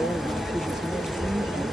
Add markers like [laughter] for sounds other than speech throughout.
And I appreciate.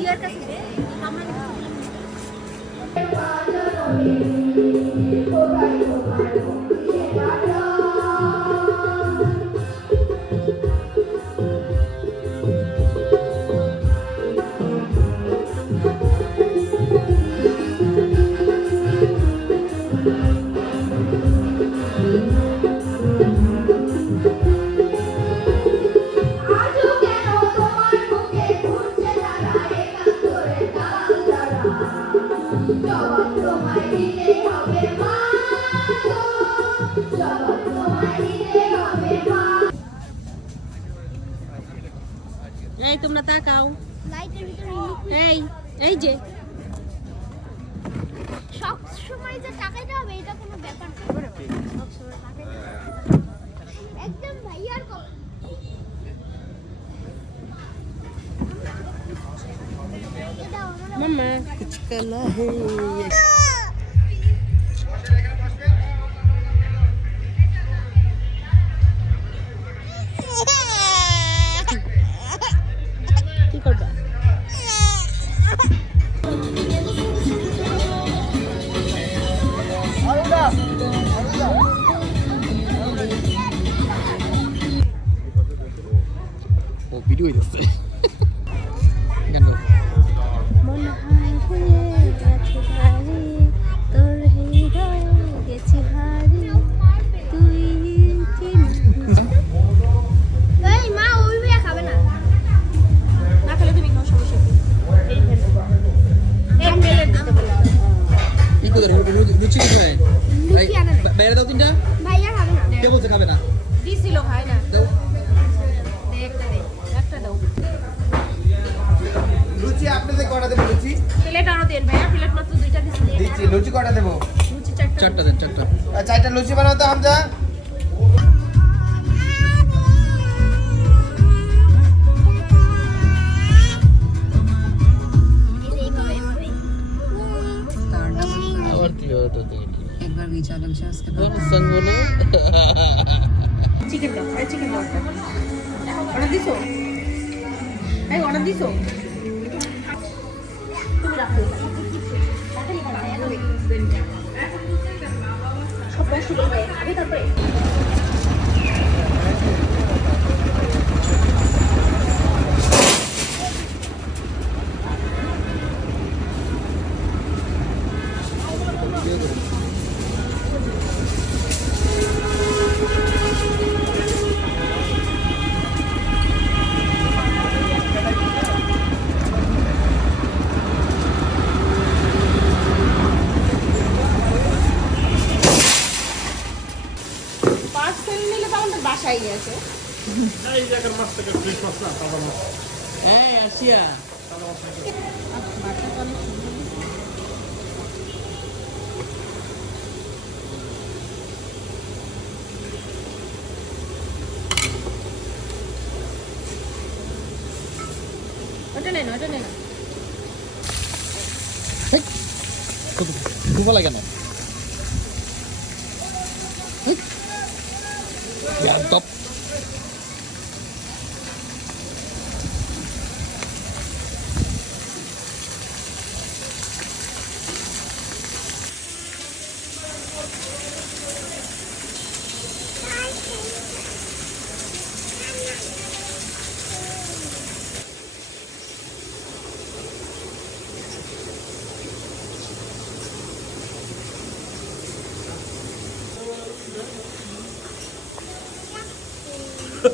ইয়ার কাছে এই তোমরা তাকাও। এই এই যে। লুচি কিছু নাই। বাইরে দাও তিনটা। ভাইয়া খাবে না। কে বলছে খাবে না? দিছিল খায় না। দাও। দে একটা দে একটা দাও। লুচি আপনাদের কটা দেবো লুচি? প্লেট আরও দেন ভাইয়া প্লেট মাত্র দুইটা দিছি। দিচ্ছি লুচি কটা দেবো? লুচি চারটা চারটা দেন চারটা। চারটা লুচি বানাতে হামজা। হতো দেখি। একবার আজকে কোন সঙ্গ না চিকেন দাও এই চিকেন দাও। অর্ডার দিছো? এই অর্ডার দিছো? তুমি রাখো সব ব্যস্ত করে আগে তারপরে। বাসায় আছে এই আসিয়া। ওটা নেই না ওটা নেই না। খুব লাগে না।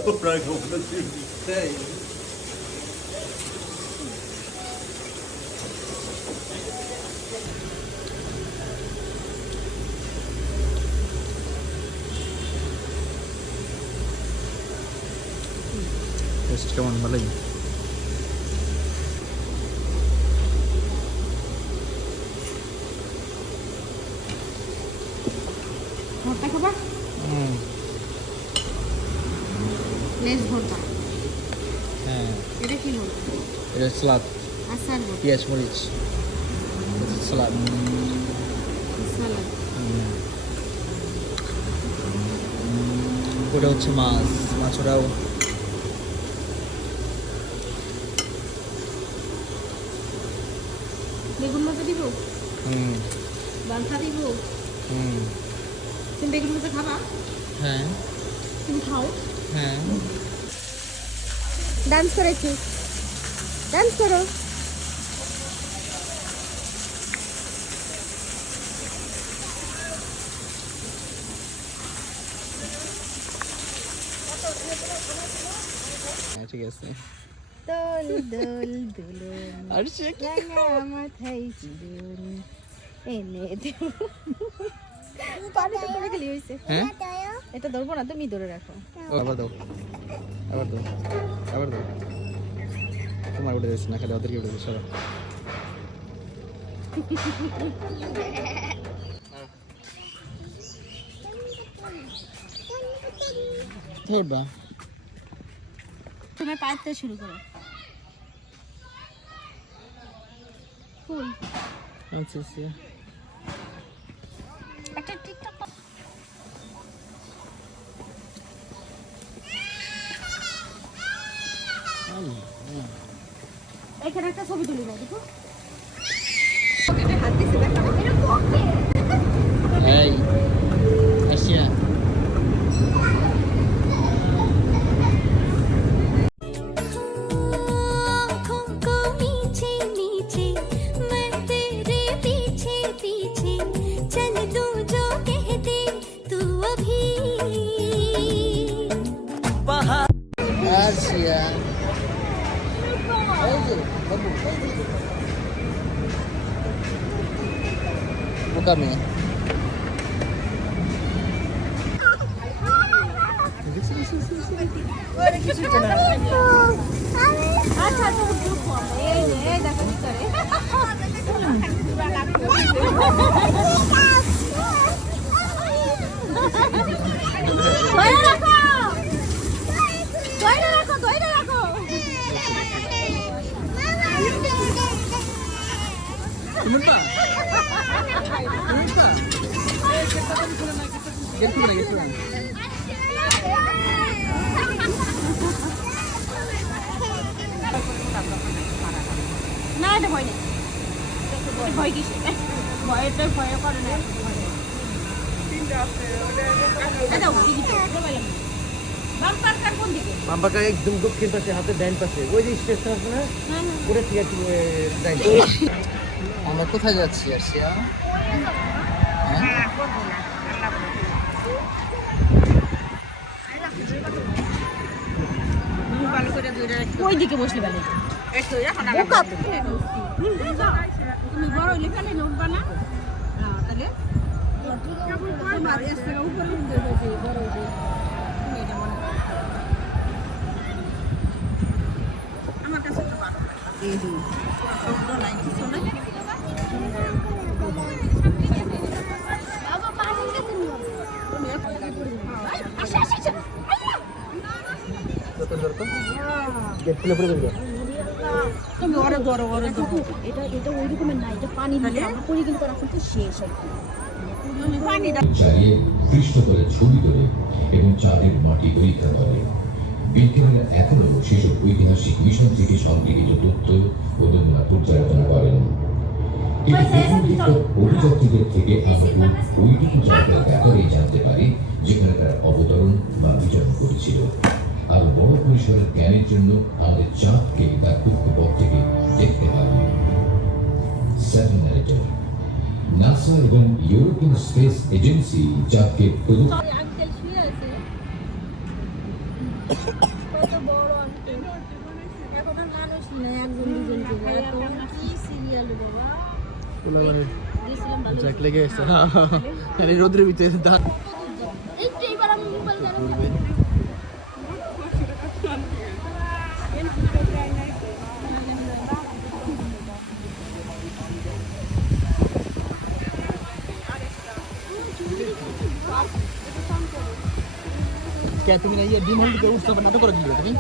Right over the day. Just go on the lead. Mau teh? সালাদ পেঁয়াজ মরিচ সালাদ ওটা হচ্ছে মাছ মাছ ওটাও বেগুন ভাজা দিব হুম বালতা দিব হুম তুমি বেগুন ভাজা খাবা হ্যাঁ তুমি খাও হ্যাঁ ডান্স করেছি ডান্স করো। ঠিক আছে দোল দোল। দুলুন আর সে রাঙা মাথায় চিরুন এনে দেব। পানিতে পড়ে গেলি হয়েছে। হ্যাঁ? এটা ধরবো না তুমি ধরে রাখো। আবার দাও আবার দাও আবার দাও তোমার উঠে যাচ্ছে না খালি ওদেরকে উঠে যাচ্ছে ধরবা তুমি পাইতে শুরু করো ফুল আচ্ছা আচ্ছা একটা টিকটক এখানে একটা ছবি তুলি না দেখো। না এটা ভয় নেই। ভয় কিসে ভয় করে না। কোন দিকে? বাম্পাকা একদম দক্ষিণ পাশে হাতে ডাইন পাশে। ওই যে স্টেশন আছে না? ওটা ঠিক আছে ডাইন আমরা কোথায় যাচ্ছি আসিয়া? হ্যাঁ? ওই দিকে বসলে ভালো তুমি বড় লেখালে উঠবা না? তাহলে তোমার উপরে উঠবে বড়। আমার কাছে তো নাই নাই। গেট খুলে পড়ে যাবে তুমি ওরে ধরো ওরে ধরো এটা এটা ওই রকমের না এটা পানি দিতে আমরা করি কিন্তু এখন তো শেষ আর কি। তুমি পৃষ্ঠ করে ছবি তোলে এবং চাঁদের মাটি পরীক্ষা করে। বিজ্ঞানীরা এখনও সেসব ঐতিহাসিক মিশন থেকে সংগৃহীত তথ্য ও নমুনা পর্যালোচনা করেন। প্রথম থেকে আমরা ওইটুকু জায়গার ব্যাপারেই জানতে পারি যেখানে তারা অবতরণ বা বিচরণ করেছিল। আরও বড় পরিসরের জ্ঞানের জন্য আমাদের চাঁদকে তার কক্ষপথ থেকে দেখতে পারি স্যাটেলাইট নাসা এবং ইউরোপিয়ান স্পেস এজেন্সি চাঁদকে আঙ্কেল শুয়ে [laughs] কে তুমি না ইয়ে ডিম হলদিতে হবে নাটক করে দিলে তুমি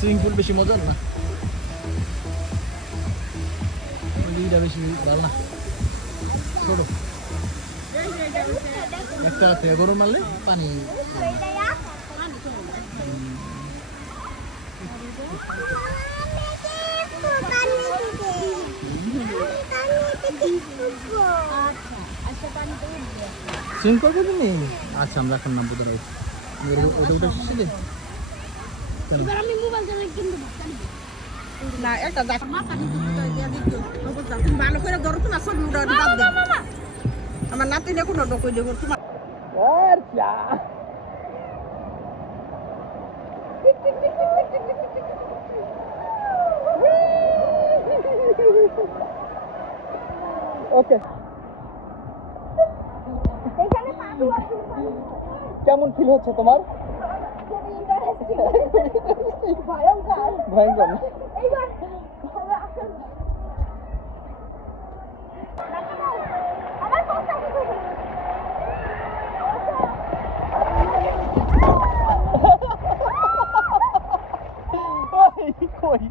সুইমিং পুল বেশি মজার না। ওইটা বেশি ভালো না। ছোট। একটা গরম মারলে পানি। সুইমিং করবে তুমি আচ্ছা আমরা এখন নামবো ধরো ওটা ওটা শিখে এবার আমি মোবাইল চালাই কিন্তু না একটা দেখ মাথা কিন্তু দিয়া দিত তুমি ভালো করে ধরো তোমার ছবি উঠা বাদ দাও আমার নাতি দেখো না ডকই দেখো তোমার ওকে কেমন ফিল হচ্ছে তোমার? ভয়ঙ্কর। না? এই, কই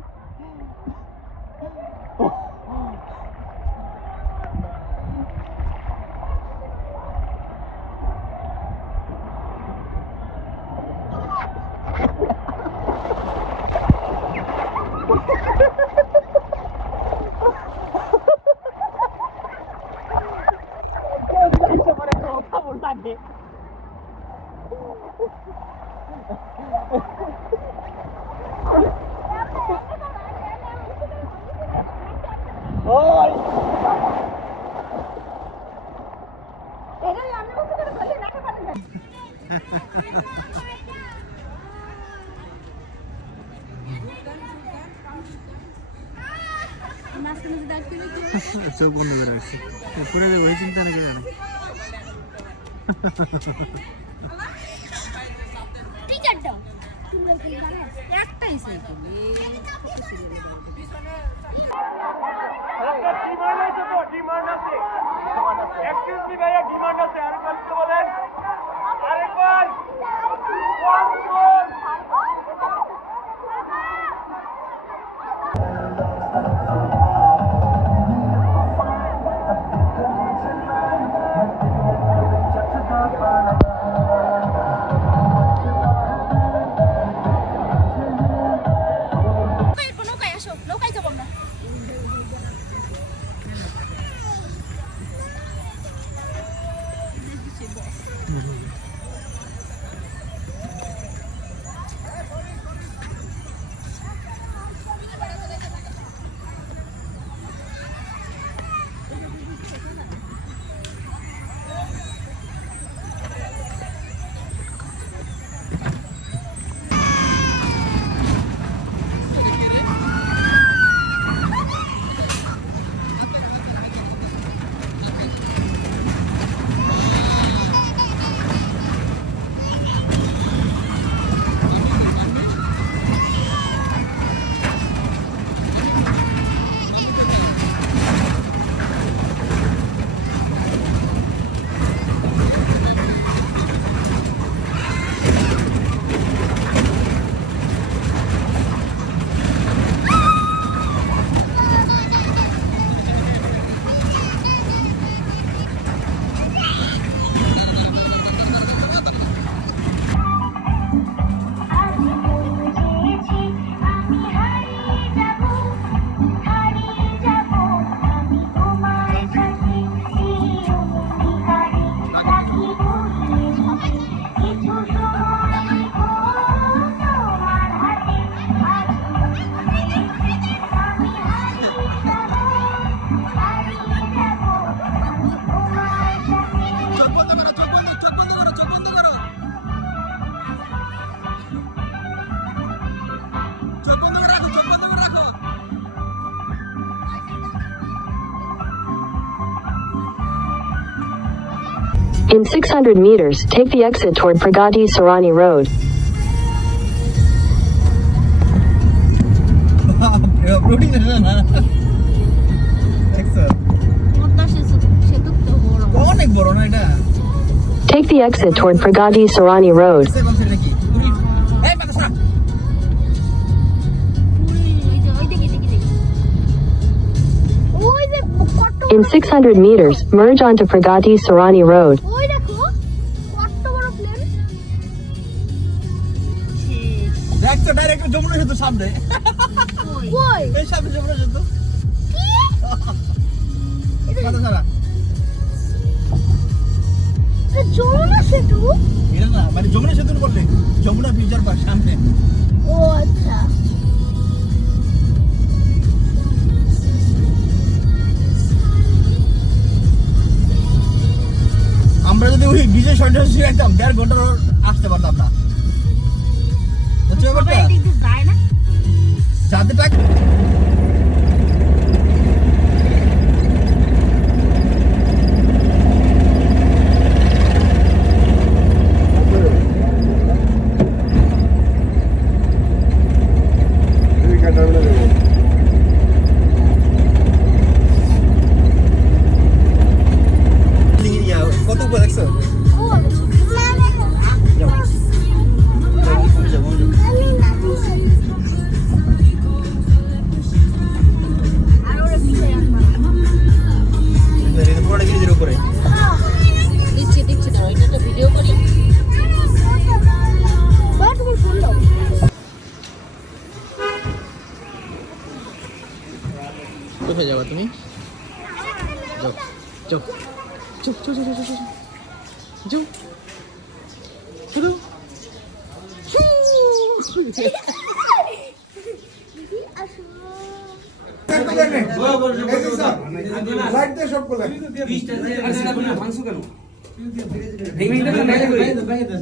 ওই মাঝখানে যদি দেখতে দেখতে চোখ বন্ধ করে রাখছি পুরো ওই চিন্তা নেই করে টিকেট দাও তোমরা কি জানো একটাই সাইকেল ডিমান্ড আছে ডিমান্ড আছে এক্সকিউজ মি ভাইয়া demand In 600 meters, take the exit toward Pragati Sarani Road. Take the exit toward Pragati Sarani Road. In 600 meters, merge onto Pragati Sarani Road. তো ডাইরেক্ট যমুনা সেতু সামনে। কই? এই সামনে যমুনা সেতু। বাতাসারা এটা যমুনা সেতু? এটা না মানে যমুনা সেতু বললে যমুনা ফিউচার পার্ক সামনে। ও আচ্ছা। আমরা যদি ওই বিজয় সন্ধ্যা শিখাইতাম দেড় ঘণ্টার আসতে পারতাম না। যাদের টাকা। কোথায় যাবা তুমি?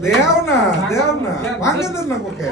দেও না দেও না ভাঙে দেন না কোথায়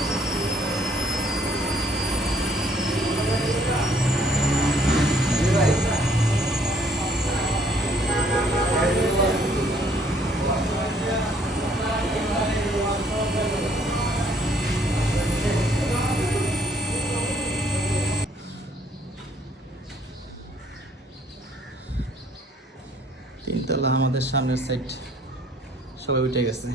সামনের সাইড সবাই উঠে গেছে।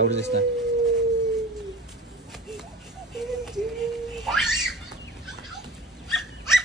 അവിടെ